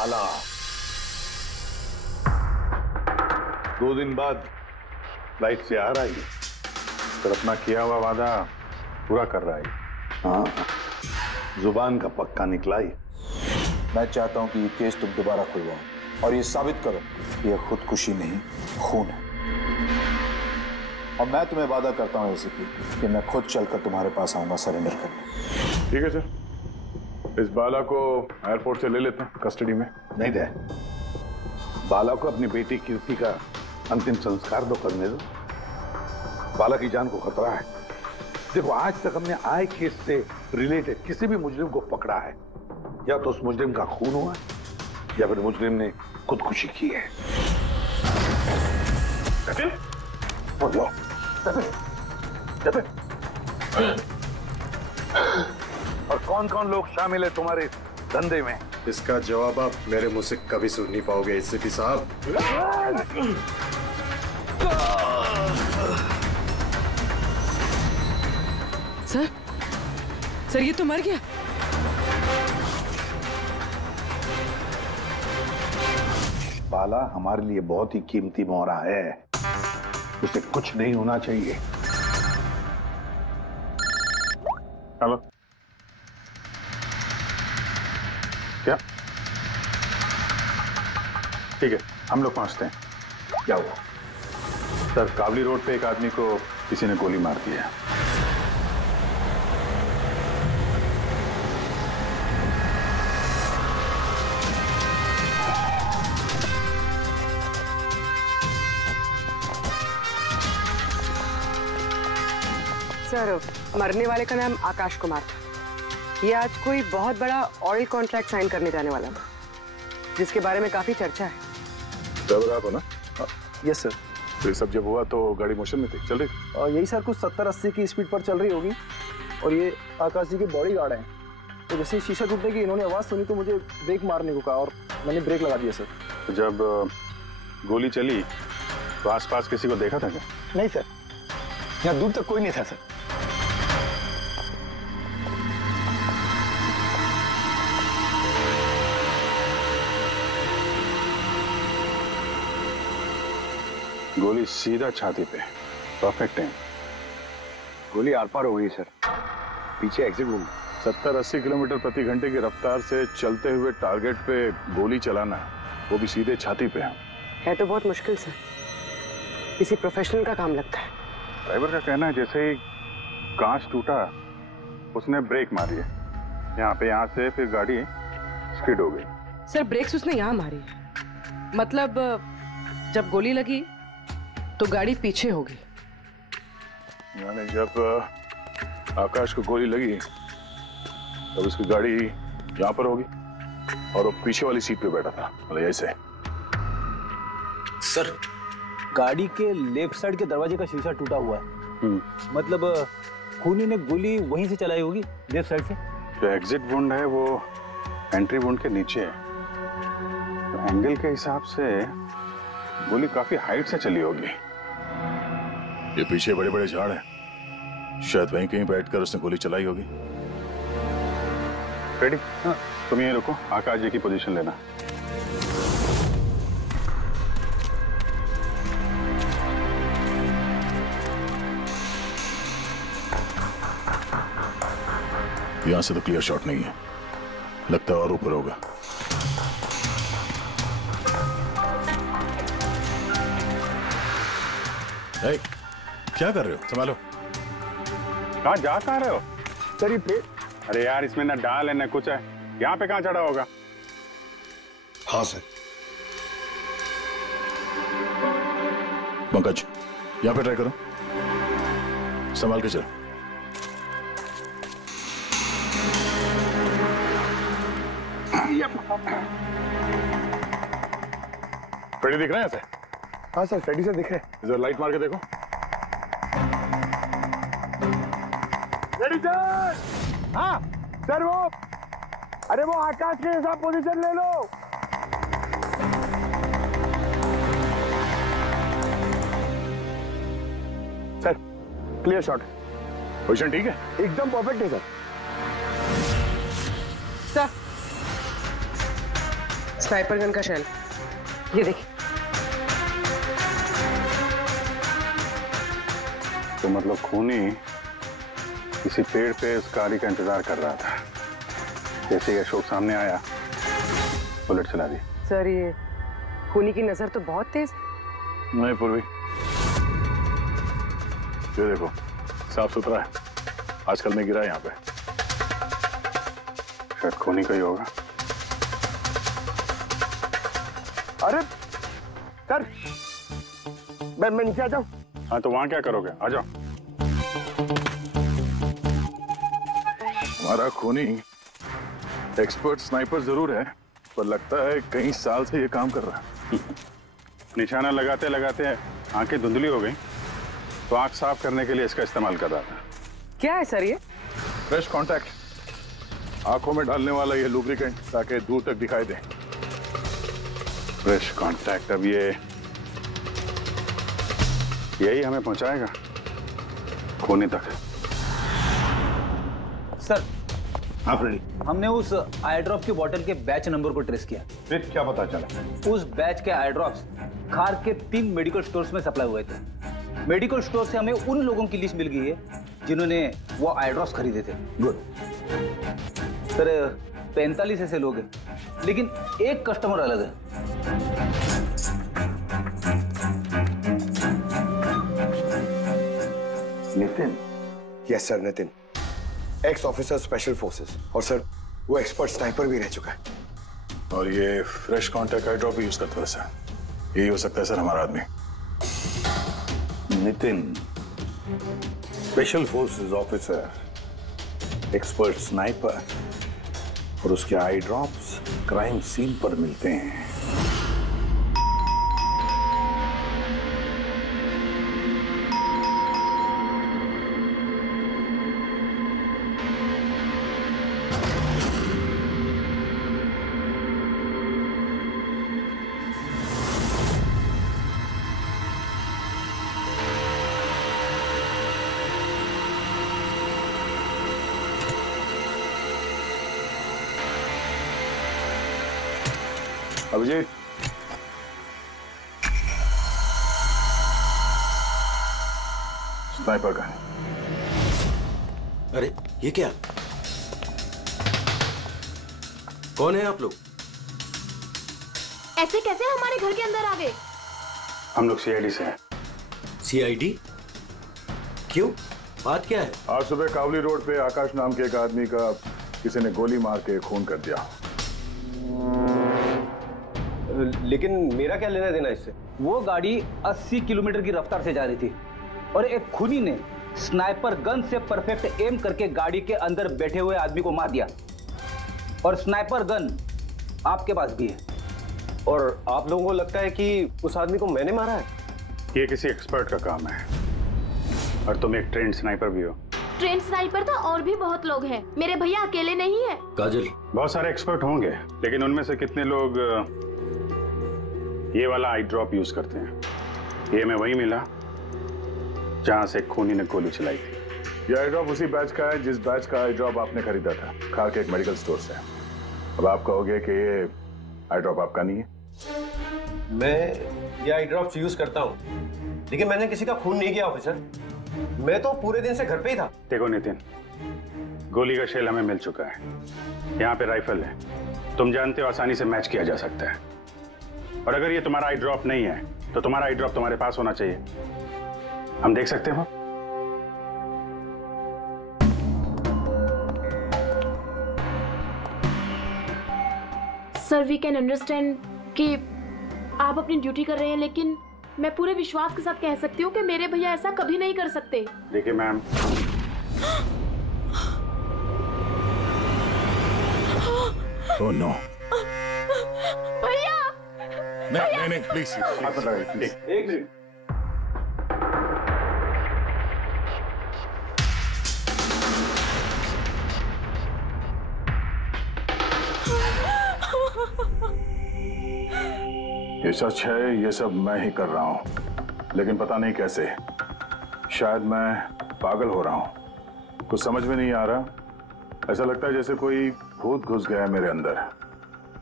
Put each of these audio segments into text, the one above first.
बाला 2 दिन बाद फ्लाइट से आ रहा है, फिर अपना किया हुआ वादा पूरा कर रहा है। हाँ, जुबान का पक्का निकला ही। मैं चाहता हूं कि ये केस तुम दोबारा खुलवाओ और ये साबित करो कि यह खुदकुशी नहीं, खून है। और मैं तुम्हें वादा करता हूं एसीपी कि मैं खुद चलकर तुम्हारे पास आऊंगा सरेंडर करने। ठीक है सर, इस बाला को एयरपोर्ट से ले लेते हैं कस्टडी में। नहीं दे, बाला को अपनी बेटी कीर्ति का अंतिम संस्कार तो करने दो। बाला की जान को खतरा है। देखो, आज तक हमने आए केस से रिलेटेड किसी भी मुजरिम को पकड़ा है, या तो उस मुजरिम का खून हुआ है या फिर मुजरिम ने खुदकुशी की है। बोलो, और कौन कौन लोग शामिल है तुम्हारे धंधे में? इसका जवाब आप मेरे मुंह से कभी सुन नहीं पाओगे एसीपी साहब। सर ये तो मर गया। बाला हमारे लिए बहुत ही कीमती मोहरा है, उसे कुछ नहीं होना चाहिए। हेलो, क्या? ठीक है, हम लोग पहुंचते हैं। क्या हुआ? सर, कावली रोड पे एक आदमी को किसी ने गोली मार दी है। सर, मरने वाले का नाम आकाश कुमार था। ये आज कोई बहुत बड़ा ऑयल कॉन्ट्रैक्ट साइन करने जाने वाला था, जिसके बारे में काफी चर्चा है। ड्राइवर आप हो ना? Yes sir. तो ये सब जब हुआ तो गाड़ी मोशन में थी, चल रही? यही सर, कुछ 70-80 की स्पीड पर चल रही होगी। और ये आकाश जी के बॉडी गार्ड हैं। तो जैसे ही शीशा टूटने की इन्होंने आवाज़ सुनी तो मुझे ब्रेक मारने को कहा और मैंने ब्रेक लगा दिया सर। तो जब गोली चली तो आसपास किसी को देखा था क्या? नहीं सर, यहाँ दूर तक कोई नहीं था सर। गोली सीधा छाती पे, परफेक्ट टाइम। गोली आर पार हो गई सर, पीछे एग्जिट रूम। 70-80 किलोमीटर प्रति घंटे की रफ्तार से चलते हुए टारगेट पे गोली चलाना, वो भी सीधे छाती पे है तो बहुत मुश्किल सर, किसी प्रोफेशनल का काम लगता है। ड्राइवर का कहना है जैसे ही कांच टूटा उसने ब्रेक मारी है यहाँ से, फिर गाड़ी स्किड हो गई। सर, ब्रेक्स उसने यहाँ मारी, मतलब जब गोली लगी तो गाड़ी पीछे होगी। यानी जब आकाश को गोली लगी तब उसकी गाड़ी यहाँ पर होगी और वो पीछे वाली सीट पे बैठा था, मतलब ऐसे। सर, गाड़ी के लेफ्ट साइड के दरवाजे का शीशा टूटा हुआ है। मतलब खूनी ने गोली वहीं से चलाई होगी, लेफ्ट साइड से। जो एग्जिट वुंड है वो एंट्री वुंड के नीचे है, तो एंगल के हिसाब से गोली काफी हाइट से चली होगी। ये पीछे बड़े बड़े झाड़ हैं, शायद वहीं कहीं बैठकर उसने गोली चलाई होगी। रेडी? हाँ। तुम यहीं रुको, आकाश जी की पोजीशन लेना। यहां से तो क्लियर शॉट नहीं है, लगता है और ऊपर होगा। क्या कर रहे हो? संभालो। कहाँ जा कहाँ रहे हो? सर, ये पे... अरे यार, इसमें ना डाल है ना कुछ है, यहाँ पे कहाँ चढ़ा होगा? हाँ सर। पंकज, यहाँ पे ट्राई करो, संभाल के चलो। फ्रेडी दिख रहा है ऐसे? हाँ सर, फ्रेडी सर दिख रहे हैं। इधर लाइट मार के देखो। Ready sir? हाँ सर, अरे वो आकाश के हिसाब पोजीशन ले लो। Sir, clear shot. पोजीशन ठीक है? एकदम परफेक्ट है सर। सर, स्नाइपर गन का शेल, ये देखिए। तो मतलब खूनी किसी पेड़ पे उस गाड़ी का इंतजार कर रहा था। जैसे ही अशोक सामने आया, बुलेट चला दी। सर, ये खूनी की नजर तो बहुत तेज है। नहीं पूर्वी, ये देखो साफ सुथरा है, आजकल में गिरा है यहाँ पे। शायद खूनी का ही होगा। अरे सर, मैं नीचे आ जाऊं? हाँ तो वहां क्या करोगे, आ जाओ। हमारा खूनी एक्सपर्ट स्नाइपर जरूर है, पर लगता है कई साल से ये काम कर रहा है। निशाना लगाते लगाते आंखें धुंधली हो गई, तो आंख साफ करने के लिए इसका इस्तेमाल कर रहा था। क्या है सर ये? फ्रेश कांटेक्ट, आंखों में डालने वाला ये लुब्रिकेंट, ताकि दूर तक दिखाई दे। फ्रेश कांटेक्ट, अब यही हमें पहुंचाएगा खूनी तक। सर, हाँ फ्रेडी, हमने उस आई ड्रॉप की बोतल के बैच नंबर को ट्रेस किया। फिर क्या पता चला? उस बैच के आई ड्रॉप्स खार के 3 मेडिकल स्टोर्स में सप्लाई हुए थे। मेडिकल स्टोर से हमें उन लोगों की लिस्ट मिल गई है जिन्होंने वो आई ड्रॉप्स खरीदे थे। गुड। सर, 45 ऐसे लोग हैं, लेकिन एक कस्टमर अलग है। Nitin? Yes sir, Nitin, x officer special forces, और सर वो एक्सपर्ट स्नाइपर भी रह चुका है। और ये फ्रेश कांटेक्ट आई ड्रॉप यूज करता है सर। यही हो सकता है सर हमारा आदमी। Nitin, special forces officer, expert sniper, और उसके आई ड्रॉप्स क्राइम सीन पर मिलते हैं। Abhijeet, sniper gun. अरे ये क्या? कौन है आप लोग? ऐसे कैसे हमारे घर के अंदर आ गए? हम लोग सीआईडी से हैं। सीआईडी? क्यों, बात क्या है? आज सुबह कावली रोड पे आकाश नाम के एक आदमी का किसी ने गोली मार के खून कर दिया। लेकिन मेरा क्या लेना देना इससे? वो गाड़ी 80 किलोमीटर की रफ्तार से जा रही थी और एक खूनी ने स्नाइपर गन से परफेक्ट एम करके गाड़ी के अंदर बैठे हुए आदमी को मार दिया। और स्नाइपर गन आपके पास भी है। और आप लोगों को लगता है कि उस आदमी को मैंने मारा है? ये किसी एक्सपर्ट का काम है, और तुम एक ट्रेंड स्नाइपर भी हो। ट्रेन स्नाइपर तो और भी बहुत लोग हैं, मेरे भैया अकेले नहीं है। काजल, बहुत सारे एक्सपर्ट होंगे, लेकिन उनमें से कितने लोग ये वाला आई ड्रॉप यूज करते हैं? ये हमें वही मिला जहां से खूनी ने गोली चलाई थी। ये आई ड्रॉप उसी बैच का है जिस बैच का आई ड्रॉप आपने खरीदा था खार के एक मेडिकल स्टोर से। अब आप कहोगे कि ये आई ड्रॉप आपका नहीं है। मैं ये आई ड्रॉप्स यूज करता हूँ, लेकिन मैंने किसी का खून नहीं किया ऑफिसर। मैं तो पूरे दिन से घर पे ही था। देखो नितिन, गोली का शेल हमें मिल चुका है, यहाँ पे राइफल है, तुम जानते हो आसानी से मैच किया जा सकता है। और अगर ये तुम्हारा आई ड्रॉप नहीं है तो तुम्हारा आई ड्रॉप तुम्हारे पास होना चाहिए, हम देख सकते हो। सर, वी कैन अंडरस्टैंड कि आप अपनी ड्यूटी कर रहे हैं, लेकिन मैं पूरे विश्वास के साथ कह सकती हूँ कि मेरे भैया ऐसा कभी नहीं कर सकते। देखिए मैम, ओह नो, भैया! नहीं प्लीज, एक मिनट। ये सच है, ये सब मैं ही कर रहा हूं, लेकिन पता नहीं कैसे। शायद मैं पागल हो रहा हूं, कुछ समझ में नहीं आ रहा। ऐसा लगता है जैसे कोई भूत घुस गया है मेरे अंदर।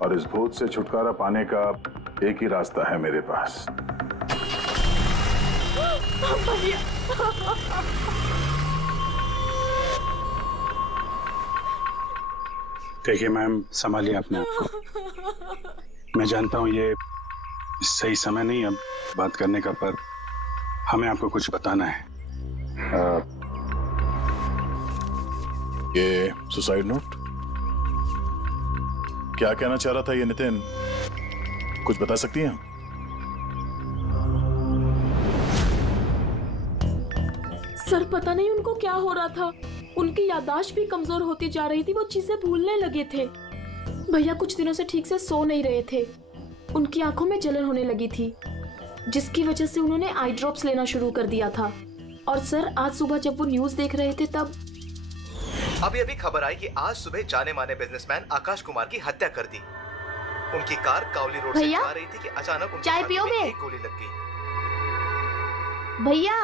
और इस भूत से छुटकारा पाने का एक ही रास्ता है मेरे पास। देखिए मैम, संभालिए अपने आप को। मैं जानता हूँ ये सही समय नहीं अब बात करने का, पर हमें आपको कुछ बताना है। ये सुसाइड नोट क्या कहना चाह रहा था ये नितिन, कुछ बता सकती हैं? सर पता नहीं उनको क्या हो रहा था, उनकी याददाश्त भी कमजोर होती जा रही थी, वो चीजें भूलने लगे थे। भैया कुछ दिनों से ठीक से सो नहीं रहे थे, उनकी आंखों में जलन होने लगी थी, जिसकी वजह से उन्होंने आई ड्रॉप्स लेना शुरू कर दिया था। और सर आज सुबह जब वो न्यूज देख रहे थे तब अभी अभी खबर आई कि आज सुबह जाने माने बिजनेसमैन आकाश कुमार की हत्या कर दी। उनकी कार कावली रोड से जा रही थी कि अचानक उनकी चाय छाती में पियोगे? एक गोली लग गई। भैया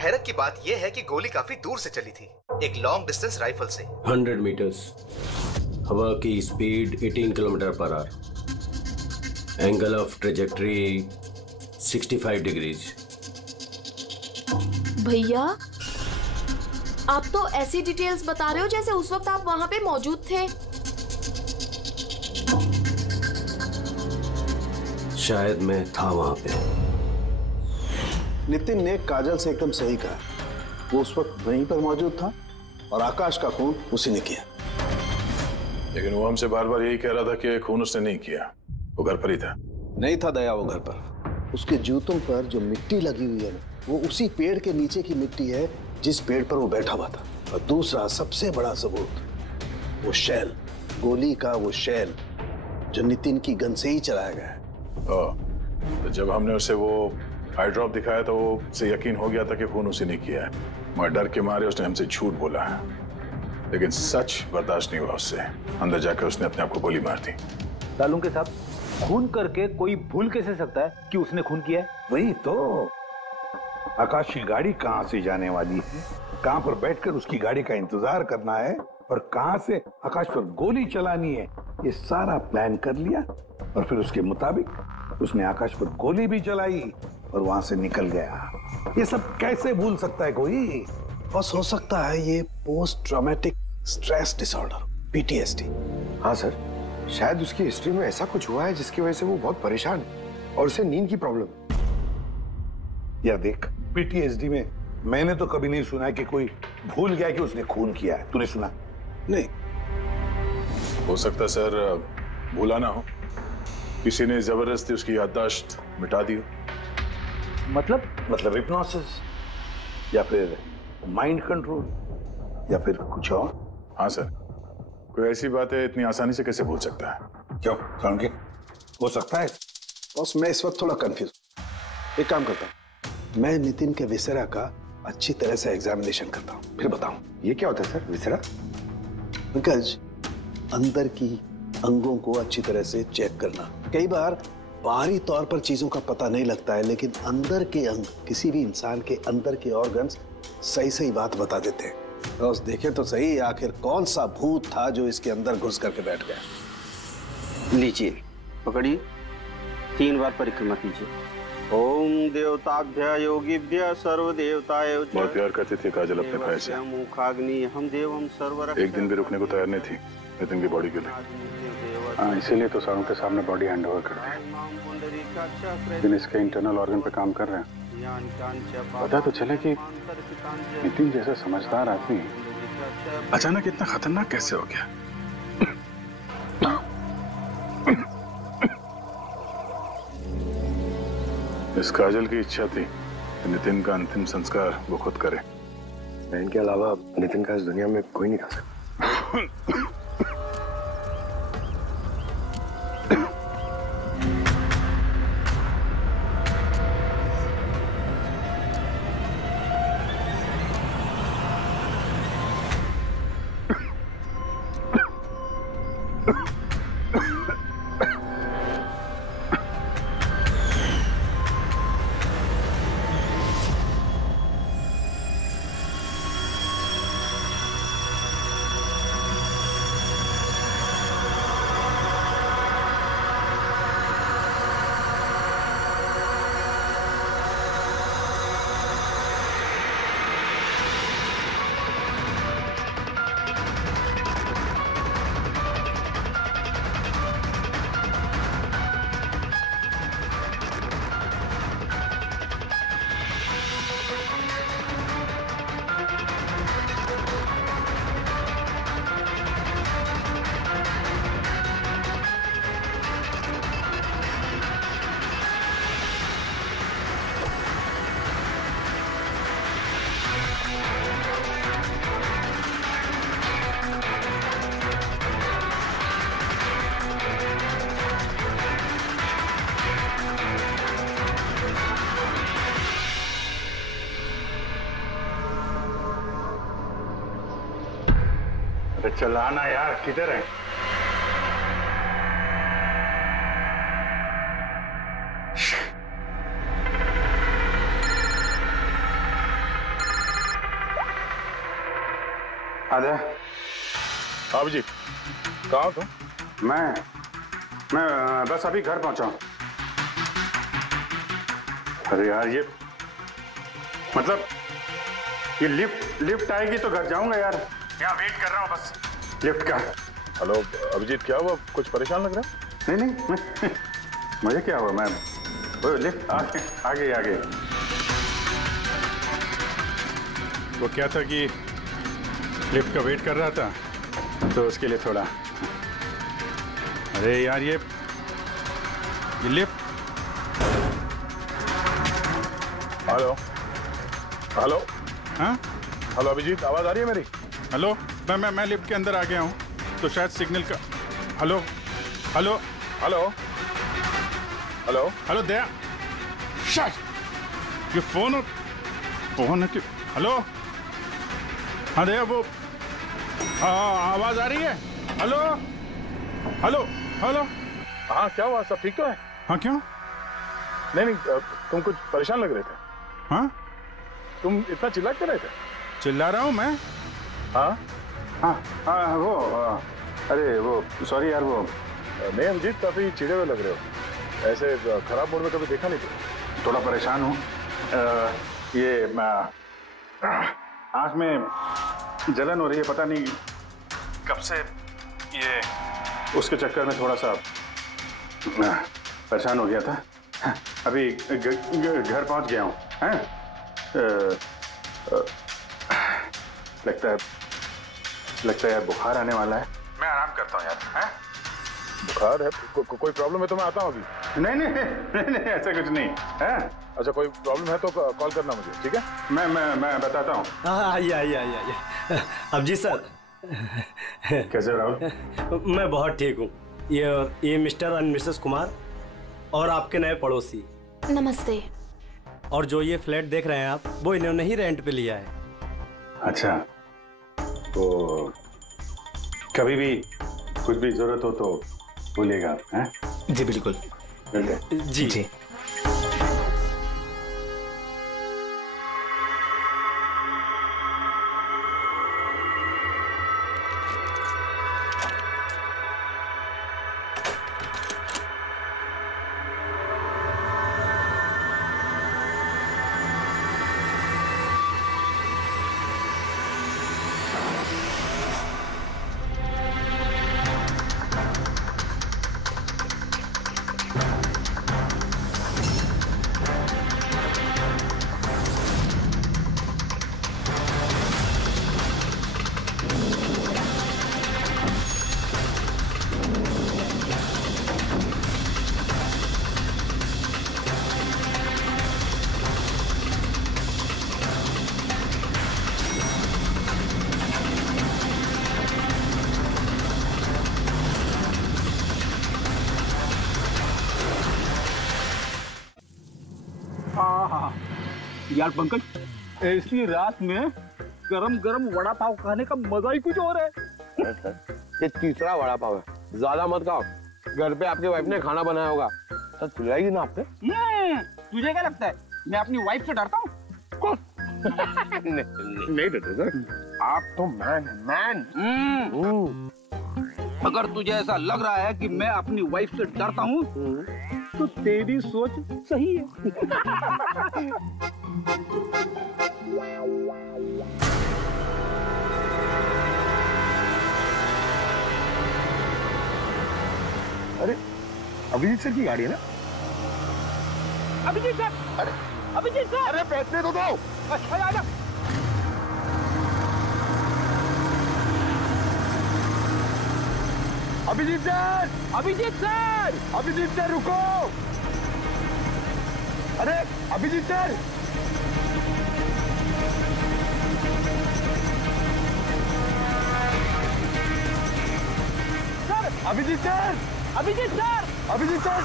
हैरत की बात यह है कि गोली काफी दूर से चली थी, एक लॉन्ग डिस्टेंस राइफल से। 100 मीटर्स, हवा की speed 18 kilometre per hour, angle of trajectory 65 degrees. भैया आप तो ऐसी डिटेल्स बता रहे हो जैसे उस वक्त आप वहां पे मौजूद थे। शायद मैं था वहां पे। नितिन ने काजल से एकदम सही कहा, वो उस वक्त वहीं पर मौजूद था और आकाश का खून उसी ने किया। लेकिन वो हमसे बार बार यही कह रहा था कि खून उसने नहीं किया, वो घर पर ही था। नहीं था दया वो घर पर। उसके जूतों पर जो मिट्टी लगी हुई है वो उसी पेड़ के नीचे की मिट्टी है जिस पेड़ पर वो बैठा हुआ था। और दूसरा सबसे बड़ा सबूत, वो शैल, गोली का वो शैल जो नितिन की गन से ही चलाया गया है। तो जब हमने उसे वो आई ड्रॉप दिखाया तो वो उसे यकीन हो गया था कि खून उसी ने किया है, मगर डर के मारे उसने हमसे झूठ बोला है। लेकिन सच बर्दाश्त नहीं हुआ उससे, अंदर जाकर उसने अपने आप को गोली मार दी। सालूं के साथ खून करके कोई भूल कैसे सकता है कि उसने खून किया है? वही तो, आकाश की गाड़ी कहां से जाने वाली है, कहां पर बैठकर उसकी गाड़ी का इंतजार करना है और कहां से आकाश पर गोली चलानी है, ये सारा प्लान कर लिया। और फिर उसके मुताबिक उसने आकाश पर गोली भी चलाई और वहां से निकल गया। ये सब कैसे भूल सकता है कोई? बस हो सकता है ये post traumatic stress disorder, PTSD। हाँ सर, शायद उसकी हिस्ट्री में ऐसा कुछ हुआ है जिसकी वजह से वो बहुत परेशान और उसे नींद की प्रॉब्लम। या देख, PTSD में मैंने तो कभी नहीं सुना कि कोई भूल गया कि उसने खून किया है। तूने सुना? नहीं। हो सकता सर भूला ना हो, किसी ने जबरदस्ती उसकी याददाश्त मिटा दी हो। मतलब हिप्नोसिस या फिर माइंड कंट्रोल या फिर कुछ और। हाँ सर, कोई ऐसी बात है इतनी आसानी से कैसे भूल सकता है? क्यों समझे? हो सकता है। बस मैं इस वक्त थोड़ा कंफ्यूज। एक काम करता हूँ, मैं नितिन के विसरा का अच्छी तरह से एग्जामिनेशन करता हूँ, फिर बताऊं। ये क्या होता है सर, विसरा? पंकज, अंदर की अंगों को अच्छी तरह से चेक करना। कई बार बाहरी तौर पर चीजों का पता नहीं लगता है, लेकिन अंदर के अंग, किसी भी इंसान के अंदर के ऑर्गन्स सही सही बात बता देते हैं। बस देखें तो सही, आखिर कौन सा भूत था जो इसके अंदर घुस करके बैठ गया। लीजिए, पकड़िए, 3 बार परिक्रमा कीजिए। ओम देवताभ्य योगिभ्य सर्वदेवताय बहुत प्यार करती थी काजल अपने भाई से। मुखाग्नि हम देवम सर्वरक्षः। एक दिन भी रुकने को तैयार नहीं थी नितिन की बॉडी के लिए। हाँ, इसीलिए तो सारों के सामने बॉडी हैंड ओवर कर दी। लेकिन इसके इंटरनल ऑर्गन पे काम कर रहे हैं। पता तो चले कि नितिन जैसा समझदार आदमी अचानक इतना खतरनाक कैसे हो गया। इस काजल की इच्छा थी कि नितिन का अंतिम संस्कार वो खुद करे। बहन के अलावा नितिन का इस दुनिया में कोई नहीं कर सकता। अरे चलाना यार, किधर है? आजा। हाँ अभिजीत, कहाँ हो तुम? मैं बस अभी घर पहुंचा हूं। अरे यार ये मतलब ये लिफ्ट आएगी तो घर जाऊंगा यार। यहाँ वेट कर रहा हूँ बस लिफ्ट का। हेलो अभिजीत, क्या हुआ? कुछ परेशान लग रहा है? नहीं मुझे क्या हुआ? मैं वो लिफ्ट आ गई। वो क्या था कि लिफ्ट का वेट कर रहा था तो उसके लिए थोड़ा। अरे यार ये लिफ्ट। Hello hello. हाँ हेलो अभिजीत, आवाज आ रही है मेरी? हेलो, मैं लिफ्ट के अंदर आ गया हूँ तो शायद सिग्नल का। Hello hello hello hello hello Daya, शायद ये फोन है कि। हेलो हाँ दया, वो आवाज आ रही है? Hello hello hello. हाँ क्या हुआ? सब ठीक तो है? हाँ क्यों? नहीं तुम कुछ परेशान लग रहे थे। हाँ तुम इतना चिल्ला क्यों रहे थे? चिल्ला रहा हूँ मैं? हाँ वो अरे वो सॉरी यार, वो नहीं अभिजीत, काफी चिड़े हुए लग रहे हो। ऐसे खराब मूड में कभी देखा नहीं था। थोड़ा परेशान हूँ। ये आँख में जलन हो रही है, पता नहीं कब से। ये उसके चक्कर में थोड़ा सा परेशान हो गया था। अभी घर पहुंच गया हूँ। लगता है यार बुखार आने वाला है। मैं आराम करता हूँ यार। बुखार है? कोई प्रॉब्लम है तो मैं आता हूँ अभी। नहीं ऐसा कुछ नहीं है। अच्छा कोई प्रॉब्लम है तो कॉल करना मुझे, ठीक है? मैं बताता हूँ। आइए। अब जी सर। कैसे राहुल? मैं बहुत ठीक हूँ। ये मिस्टर एंड मिसेस कुमार और आपके नए पड़ोसी। नमस्ते। और जो ये फ्लैट देख रहे हैं आप, वो इन्होंने ही रेंट पे लिया है। अच्छा, तो कभी भी कुछ भी जरूरत हो तो बोलिएगा। जी बिल्कुल। जी। यार पंकज, ऐसी रात में गरम गरम वड़ा पाव खाने का मजा ही कुछ और है। ये तीसरा वड़ा पाव है, ज्यादा मत खाओ। घर पे आपकी वाइफ ने खाना बनाया होगा तो खिलाएगी ना आपने। तुझे क्या लगता है मैं अपनी वाइफ से डरता हूँ? नहीं डरते सर, आप तो मैन। अगर तुझे ऐसा लग रहा है कि मैं अपनी वाइफ से डरता हूँ तो तेरी सोच सही है। अरे अभिजीत सर की गाड़ी है ना? अभिजीत सर! अरे अभिजीत सर! अरे बैठने तो दो। अच्छा आजा। Abhijeet sir! Abhijeet sir! Abhijeet sir रुको! अरे Abhijeet sir! Sir! Abhijeet sir! Abhijeet sir! Abhijeet sir!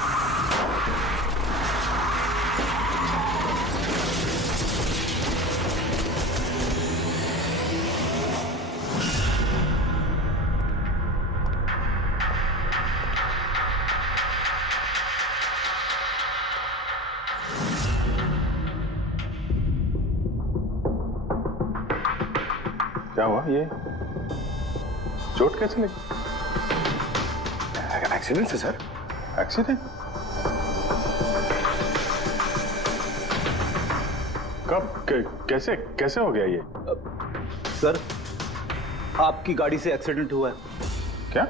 क्या हुआ? ये चोट कैसे लगी? एक्सीडेंट है सर। एक्सीडेंट? कब? कैसे कैसे हो गया ये? सर, आपकी गाड़ी से एक्सीडेंट हुआ है। क्या?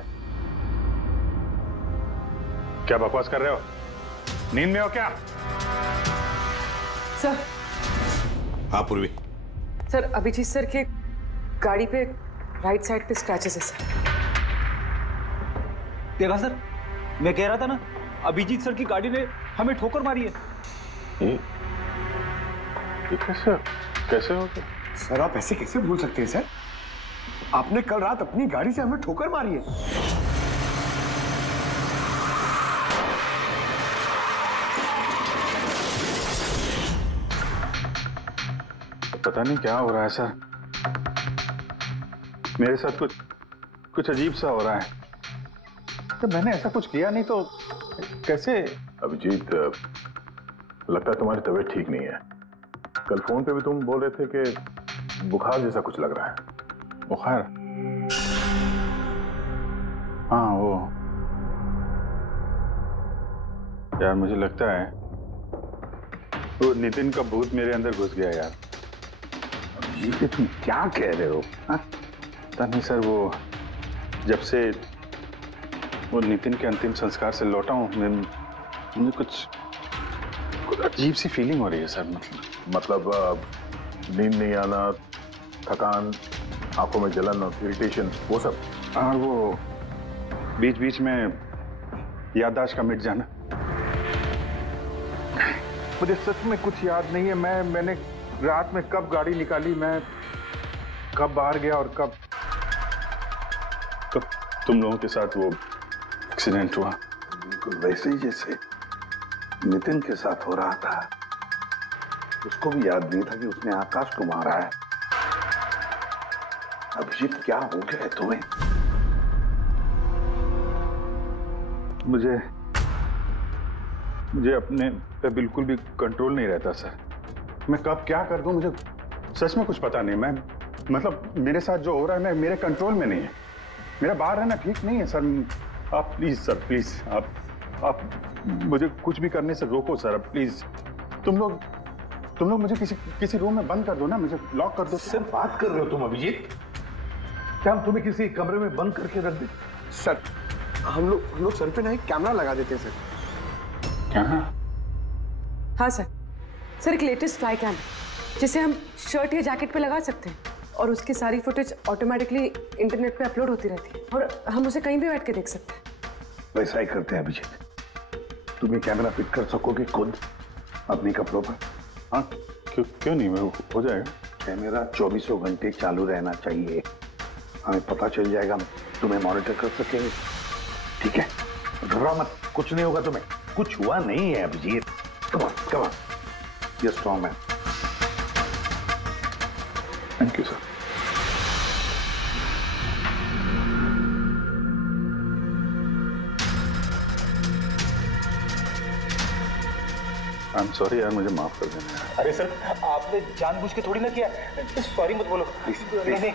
क्या बकवास कर रहे हो? नींद में हो क्या? सर। हाँ पूर्वी। सर, अभिजीत सर के गाड़ी पे राइट साइड पे स्क्रैचेस है सर। देखा सर, मैं कह रहा था ना, अभिजीत सर की गाड़ी ने हमें ठोकर मारी है। ये कैसे हो गया? सर आप ऐसे कैसे भूल सकते हैं सर? आपने कल रात अपनी गाड़ी से हमें ठोकर मारी है। पता नहीं क्या हो रहा है सर, मेरे साथ कुछ अजीब सा हो रहा है। तो मैंने ऐसा कुछ किया नहीं तो कैसे? अभिजीत, लगता है तुम्हारी तबीयत ठीक नहीं है। कल फोन पे भी तुम बोल रहे थे कि बुखार जैसा कुछ लग रहा है। बुखार? हाँ वो यार, मुझे लगता है वो नितिन का भूत मेरे अंदर घुस गया यार। ये तुम क्या कह रहे हो? पता नहीं सर, वो जब से वो नितिन के अंतिम संस्कार से लौटा हूं, मुझे कुछ अजीब सी फीलिंग हो रही है सर। मतलब नींद नहीं आना, थकान, आंखों में जलन और इरिटेशन, वो सब? और वो बीच बीच में याददाश्त का मिट जाना। मुझे सच में कुछ याद नहीं है। मैंने रात में कब गाड़ी निकाली, मैं कब बाहर गया और कब तुम लोगों के साथ वो एक्सीडेंट हुआ। बिल्कुल वैसे ही जैसे नितिन के साथ हो रहा था। उसको भी याद नहीं था कि उसने आकाश को मारा है। अभिजीत, क्या हो गया है तुम्हें? मुझे अपने पे बिल्कुल भी कंट्रोल नहीं रहता सर। मैं कब क्या कर दूं, मुझे सच में कुछ पता नहीं। मैं मतलब मेरे साथ जो हो रहा है, मैं मेरे कंट्रोल में नहीं है। मेरा बाहर रहना ठीक नहीं है सर। आप प्लीज सर, प्लीज आप मुझे कुछ भी करने से रोको सर, प्लीज। तुम लोग मुझे किसी रूम में बंद कर दो ना, मुझे लॉक कर दो। सिर्फ बात कर रहे हो तुम अभिजीत? क्या हम तुम्हें किसी कमरे में बंद करके रख दे? सर हम लोग सर पे ना एक कैमरा लगा देते हैं सर। क्या? हाँ सर, एक लेटेस्ट फ्लाई कैम जिसे हम शर्ट या जैकेट पे लगा सकते हैं और उसकी सारी फुटेज ऑटोमेटिकली इंटरनेट पे अपलोड होती रहती है और हम उसे कहीं भी बैठ के देख सकते हैं। वैसा ही करते हैं अभिजीत। तुम ये कैमरा फिट कर सकोगे खुद अपने कपड़ों पर? हाँ, क्यों नहीं, हो जाएगा। कैमरा 24 घंटे चालू रहना चाहिए। हमें पता चल जाएगा, तुम्हें मॉनिटर कर सकेंगे। ठीक है, घबराओ मत, कुछ नहीं होगा तुम्हें। कुछ हुआ नहीं है Abhijeet. Come on, you strong man. Thank you sir. I am sorry यार, मुझे माफ कर देना यार। अरे सर, आपने जानबूझ के थोड़ी ना किया। सॉरी मत बोलो प्लीज। नहीं।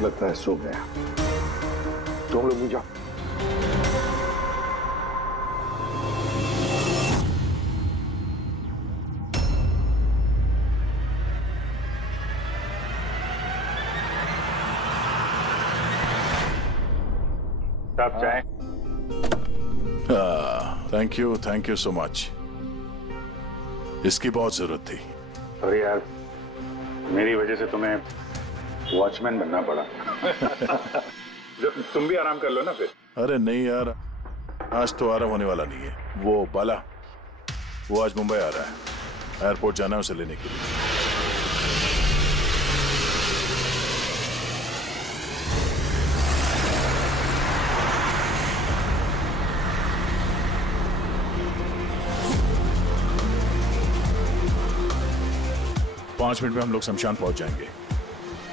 लगता है सो गया। तुम लोग भी जाओ। आप चाहें? Thank you so much. इसकी बहुत जरूरत थी। अरे यार, मेरी वजह से तुम्हें वॉचमैन बनना पड़ा। तुम भी आराम कर लो ना फिर। अरे नहीं यार, आज तो आराम होने वाला नहीं है। वो बाला, वो आज मुंबई आ रहा है, एयरपोर्ट जाना है उसे लेने के लिए। 5 मिनट में हम लोग शमशान पहुंच जाएंगे।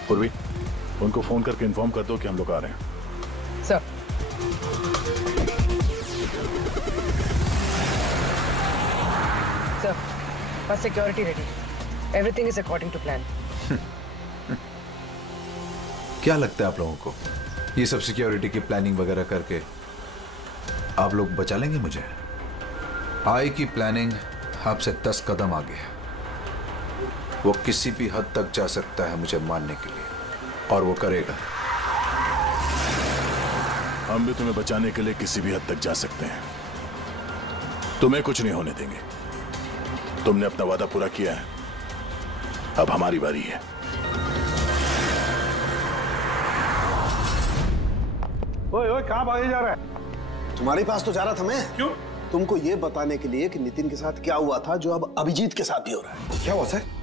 पूर्वी, उनको फोन करके इन्फॉर्म कर दो कि हम लोग आ रहे हैं। सर। सर, बस security ready. Everything is according to plan. क्या लगता है आप लोगों को, ये सब सिक्योरिटी की प्लानिंग वगैरह करके आप लोग बचा लेंगे मुझे? आई की प्लानिंग आपसे 10 कदम आगे है। वो किसी भी हद तक जा सकता है मुझे मारने के लिए, और वो करेगा। हम भी तुम्हें बचाने के लिए किसी भी हद तक जा सकते हैं। तुम्हें कुछ नहीं होने देंगे। तुमने अपना वादा पूरा किया है, अब हमारी बारी है। ओए ओए, कहां भागे जा रहा है? तुम्हारे पास तो जा रहा था मैं। क्यों? तुमको ये बताने के लिए कि नितिन के साथ क्या हुआ था, जो अब अभिजीत के साथ भी हो रहा है। क्या हुआ सर?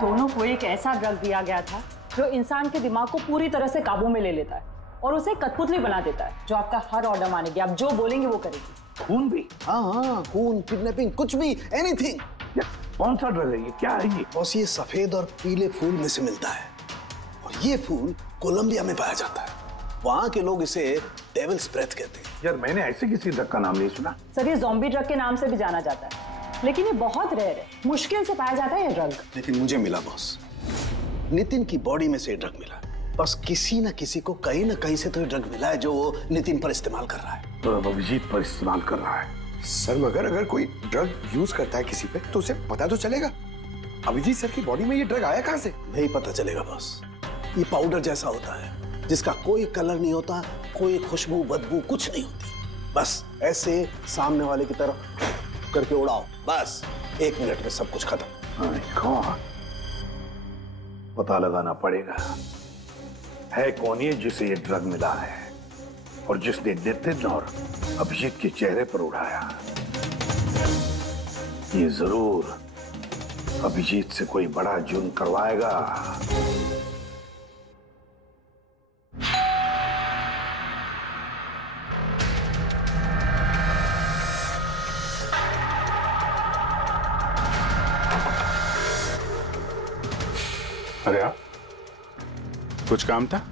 दोनों को एक ऐसा ड्रग दिया गया था जो इंसान के दिमाग को पूरी तरह से काबू में ले लेता है और उसे कठपुतली बना देता है, जो आपका हर ऑर्डर मानेगी। आप जो बोलेंगे वो करेगी। खून भी? हाँ, खून, किडनैपिंग, कुछ भी, एनीथिंग। कौन सा ड्रग है ये? क्या है ये? बॉस, ये सफेद और पीले फूल में से मिलता है, और ये फूल कोलंबिया में पाया जाता है। वहां के लोग इसे डेविल्स ब्रेथ कहते हैं। यार, मैंने ऐसे किसी ड्रग का नाम नहीं सुना। सर, ये ज़ॉम्बी ड्रग के नाम से भी जाना जाता है, लेकिन ये बहुत रेयर है, मुश्किल से पाया जाता है ये ड्रग। लेकिन मुझे मिला बॉस, नितिन की बॉडी में से ड्रग मिला। बस किसी न किसी को कहीं न कहीं से तो ड्रग मिला है, जो वो नितिन पर इस्तेमाल कर रहा है। तो अभिजीत पर इस्तेमाल कर रहा है। सर, मगर अगर कोई ड्रग यूज करता है किसी पे, तो उसे पता तो चलेगा। अभिजीत सर की बॉडी में ये ड्रग आया कहां से? नहीं पता चलेगा बॉस। ये पाउडर जैसा होता है, जिसका कोई कलर नहीं होता, कोई खुशबू बदबू कुछ नहीं होती। बस ऐसे सामने वाले की तरफ करके उड़ाओ, बस 1 मिनट में सब कुछ खत्म। पता लगाना पड़ेगा है कौन ये जिसे ये ड्रग मिला है, और जिसने नितिन और अभिजीत के चेहरे पर उड़ाया। ये जरूर अभिजीत से कोई बड़ा जुर्म करवाएगा। अरे आप, कुछ काम था?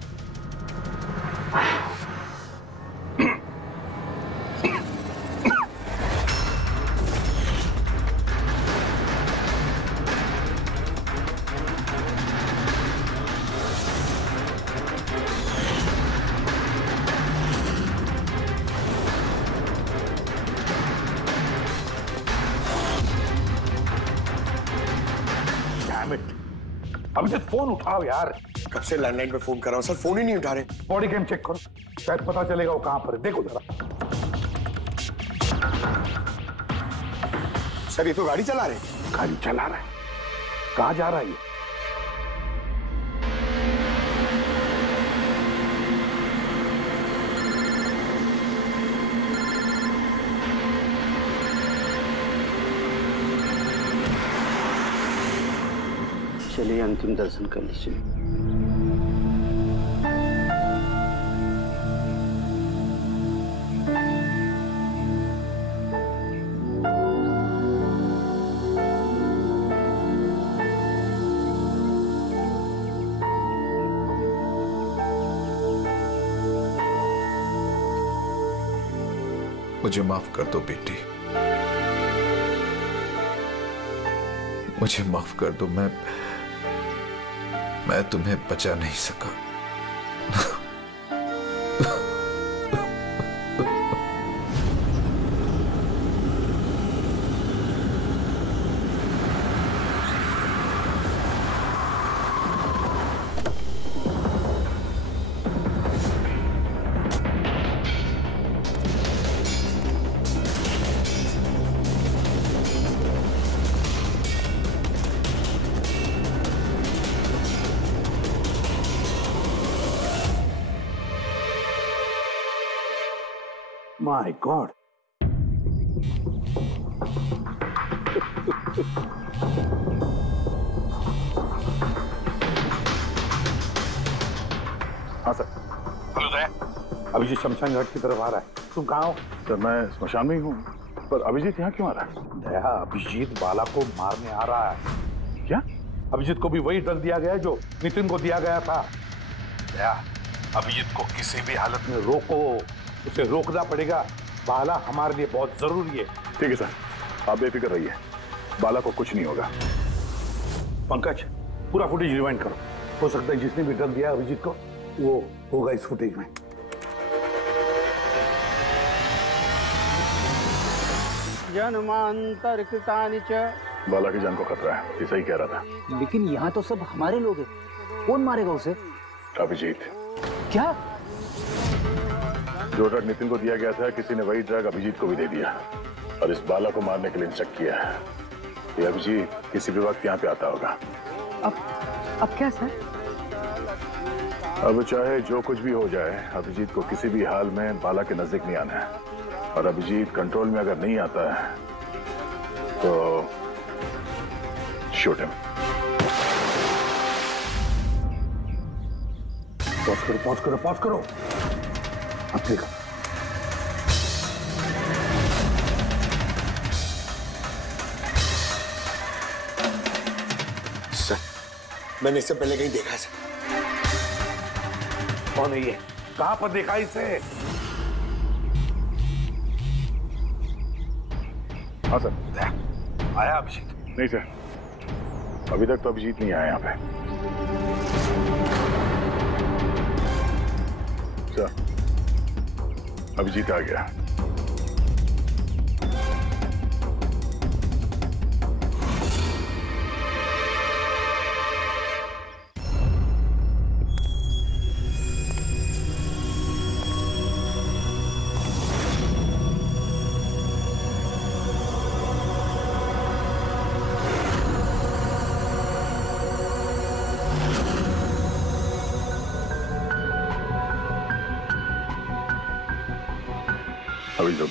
अभिजीत, फोन उठाओ यार। कब से लैंडलाइन पे फोन कर रहा हूं सर, फोन ही नहीं उठा रहे। बॉडी कैम चेक करो, शायद पता चलेगा वो कहां पर है। देखो जरा। सर, ये तो गाड़ी चला रहे। गाड़ी चला रहा है? कहां जा रहा है ये? चलिए अंतिम दर्शन कर लीजिए। मुझे माफ कर दो बेटी, मुझे माफ कर दो। मैं तुम्हें बचा नहीं सका। My God. हाँ सर। हेलो दया, अभिजीत शमशान घाट की तरफ आ रहा है। तुम कहाँ हो? सर मैं स्मशान में ही हूँ, पर अभिजीत यहाँ क्यों आ रहा है? दया, अभिजीत बाला को मारने आ रहा है। क्या? अभिजीत को भी वही ड्रग दिया गया है जो नितिन को दिया गया था। दया, अभिजीत को किसी भी हालत में रोको, उसे रोकना पड़ेगा। बाला हमारे लिए बहुत जरूरी है। ठीक है सर, आप बेफिक्र रहिए, बाला को कुछ नहीं होगा। पंकज, पूरा फुटेज रिवाइंड करो। हो सकता है जिसने भी ड्रग दिया अभिजीत को वो होगा इस फुटेज में। जन्मांतर कृतानि च। बाला की जान को खतरा है, ये सही कह रहा था। लेकिन यहाँ तो सब हमारे लोग हैं, कौन मारेगा उसे? अभिजीत। क्या? जो ड्रग नितिन को दिया गया था, किसी ने वही ड्रग अभिजीत को भी दे दिया और इस बाला को मारने के लिए इंस्ट्रक्ट किया है। ये अभिजीत किसी भी वक्त यहाँ पे आता होगा। अब क्या सर? अब चाहे जो कुछ भी हो जाए, अभिजीत को किसी भी हाल में बाला के नजदीक नहीं आना है। और अभिजीत कंट्रोल में अगर नहीं आता है तो शूट हिम। पॉज करो, पॉज करो, पॉज करो। अब देखो, सर मैंने इससे पहले कहीं देखा सर। कौन है ये? कहां पर देखा इसे? हाँ सर। आया अभिजीत? नहीं सर, अभी तक तो अभिजीत नहीं आया यहाँ पे। सर, अभिजीत आ गया। अभी रुक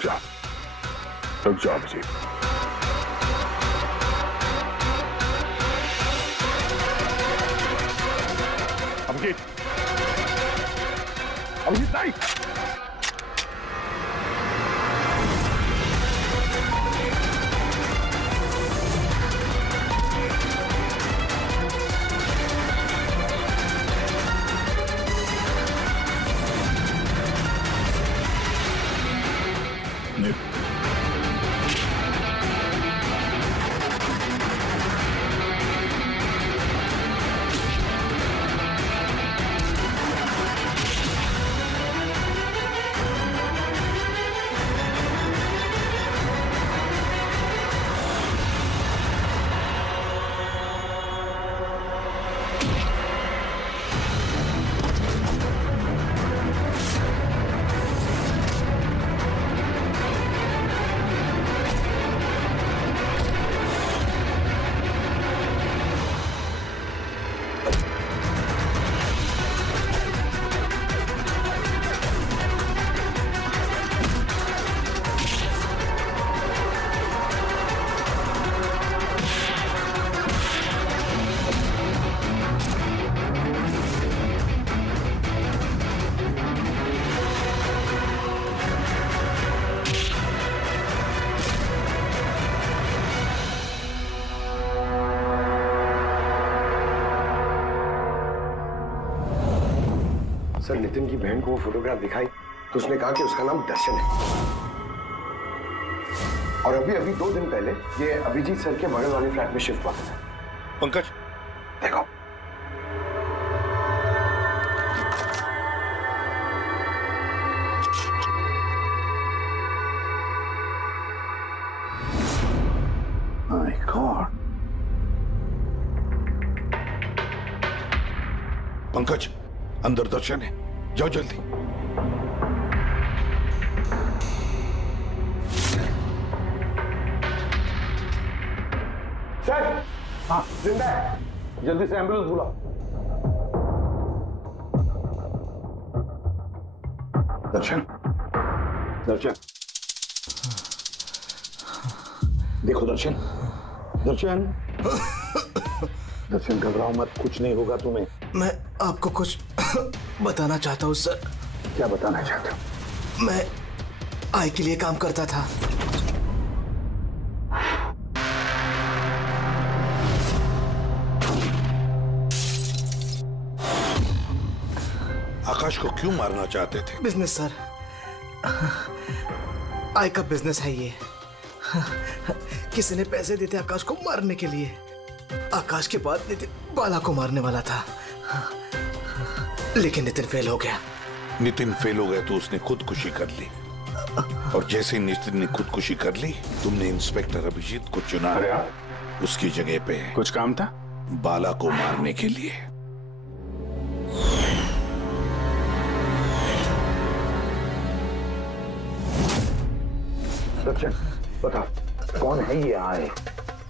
जाओ अभिजीत। अभिजीत, अभिजीत नहीं। सर नितिन की बहन को वो फोटोग्राफ दिखाई तो उसने कहा कि उसका नाम दर्शन है। और अभी अभी 2 दिन पहले ये अभिजीत सर के बगल वाले फ्लैट में शिफ्ट हुआ था। पंकज देखो, माय गॉड। पंकज अंदर दर्शन है, जाओ जल्दी। सर हाँ जिंदा है, जल्दी से एम्बुलेंस बुलाओ। दर्शन दर्शन, देखो दर्शन, दर्शन, दर्शन घबराओ मत, कुछ नहीं होगा तुम्हें। मैं आपको कुछ बताना चाहता हूँ सर। क्या बताना चाहते हो? मैं आई के लिए काम करता था। आकाश को क्यों मारना चाहते थे? बिजनेस सर, आई का बिजनेस है ये। किसी ने पैसे देते आकाश को मारने के लिए। आकाश के बाद नितिन बाला को मारने वाला था, लेकिन नितिन फेल हो गया। नितिन फेल हो गया तो उसने खुदकुशी कर ली, और जैसे नितिन ने खुदकुशी कर ली, तुमने इंस्पेक्टर अभिजीत को चुना उसकी जगह पे। कुछ काम था? बाला को मारने के लिए। दर्शन, बता कौन है ये आए?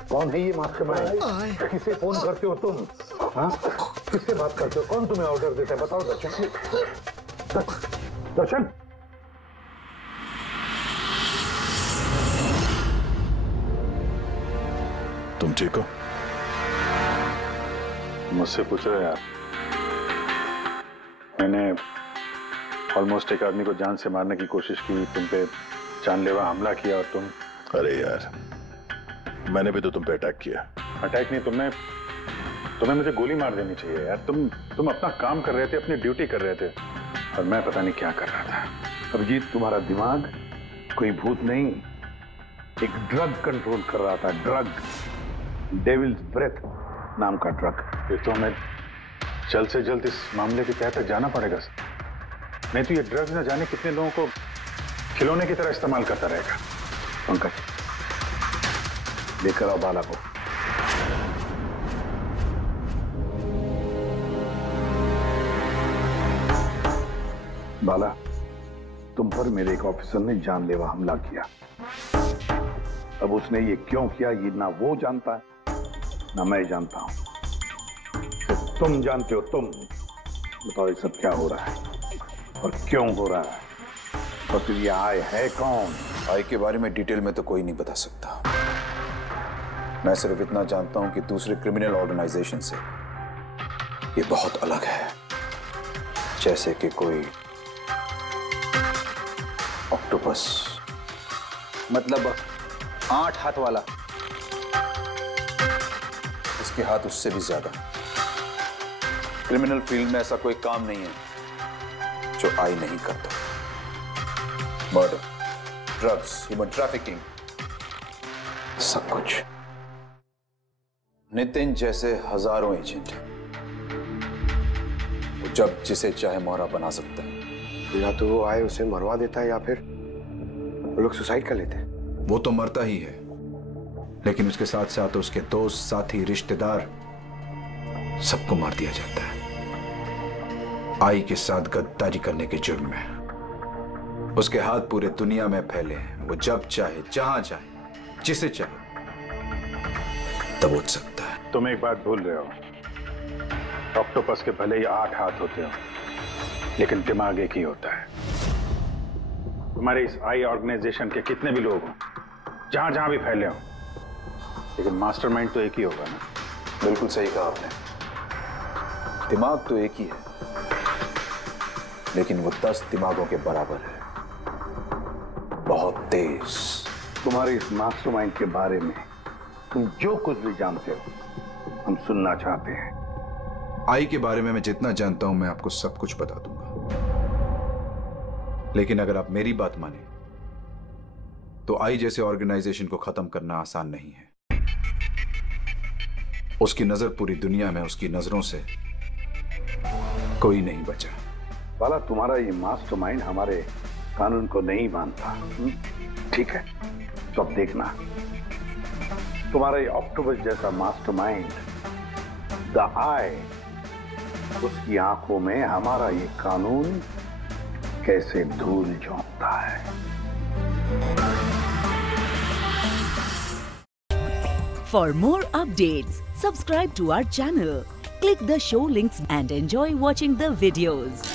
कौन है ये मास्टरमाइंड? किसे फोन करते हो तुम? हाँ, किससे बात करते हो? कौन तुम्हें ऑर्डर देता है? बताओ दर्शन। दर्शन, तुम ठीक हो? मुझसे पूछ रहे यार। मैंने ऑलमोस्ट एक आदमी को जान से मारने की कोशिश की, तुम पे जानलेवा हमला किया, और तुम। अरे यार, मैंने भी तो तुम पे अटैक किया। अटैक नहीं, तुम्हें मुझे गोली मार देनी चाहिए यार। तुम अपना काम कर रहे थे, अपनी ड्यूटी कर रहे थे, और मैं पता नहीं क्या कर रहा था। अभिजीत, तुम्हारा दिमाग कोई भूत नहीं, एक ड्रग कंट्रोल कर रहा था। ड्रग, डेविल्स ब्रेथ नाम का ड्रग। ये तो हमें जल्द से जल्द इस मामले की तह तक जाना पड़ेगा। नहीं तो ये ड्रग्स न जाने कितने लोगों को खिलौने की तरह इस्तेमाल करता रहेगा। पंकज, लेकर आओ बाला को। बाला, तुम पर मेरे एक ऑफिसर ने जानलेवा हमला किया। अब उसने ये क्यों किया, ये ना वो जानता है ना मैं जानता हूं। तुम जानते हो। तुम बताओ ये सब क्या हो रहा है और क्यों हो रहा है, और फिर ये आय है कौन? आई के बारे में डिटेल में तो कोई नहीं बता सकता। मैं सिर्फ इतना जानता हूं कि दूसरे क्रिमिनल ऑर्गेनाइजेशन से ये बहुत अलग है। जैसे कि कोई ऑक्टोपस। मतलब 8 हाथ वाला। इसके हाथ उससे भी ज्यादा। क्रिमिनल फील्ड में ऐसा कोई काम नहीं है जो आई नहीं करता। मर्डर, ड्रग्स, ह्यूमन ट्रैफिकिंग, सब कुछ। नितिन जैसे हजारों एजेंट हैं, वो जब जिसे चाहे मोहरा बना सकता है। या तो वो आए उसे मरवा देता है, या फिर वो लोग सुसाइड कर लेते हैं। वो तो मरता ही है, लेकिन उसके साथ साथ उसके दोस्त, साथी, रिश्तेदार सबको मार दिया जाता है आई के साथ गद्दारी करने के जुर्म में। उसके हाथ पूरे दुनिया में फैले हैं। वो जब चाहे, जहां चाहे, जिसे चाहे दबोच सकता है। तुम एक बात भूल रहे हो, ऑक्टोपस के भले ही 8 हाथ होते हो, लेकिन दिमाग एक ही होता है। तुम्हारे इस आई ऑर्गेनाइजेशन के कितने भी लोग हों, जहां जहां भी फैले हों, लेकिन मास्टरमाइंड तो एक ही होगा ना। बिल्कुल सही कहा आपने। दिमाग तो एक ही है, लेकिन वो 10 दिमागों के बराबर है, बहुत तेज। तुम्हारे इस मास्टरमाइंड के बारे में तुम जो कुछ भी जानते हो हम सुनना चाहते हैं। आई के बारे में मैं जितना जानता हूं मैं आपको सब कुछ बता दूंगा, लेकिन अगर आप मेरी बात माने तो आई जैसे ऑर्गेनाइजेशन को खत्म करना आसान नहीं है। उसकी नजर पूरी दुनिया में, उसकी नजरों से कोई नहीं बचा। बाला, तुम्हारा ये मास्टरमाइंड हमारे कानून को नहीं मानता, ठीक है? तो अब देखना, तुम्हारा ये ऑक्टोपस जैसा मास्टरमाइंड, द आई, उसकी आंखों में हमारा ये कानून कैसे धूल झोंकता है। For more updates, subscribe to our channel, click the show links and enjoy watching the videos.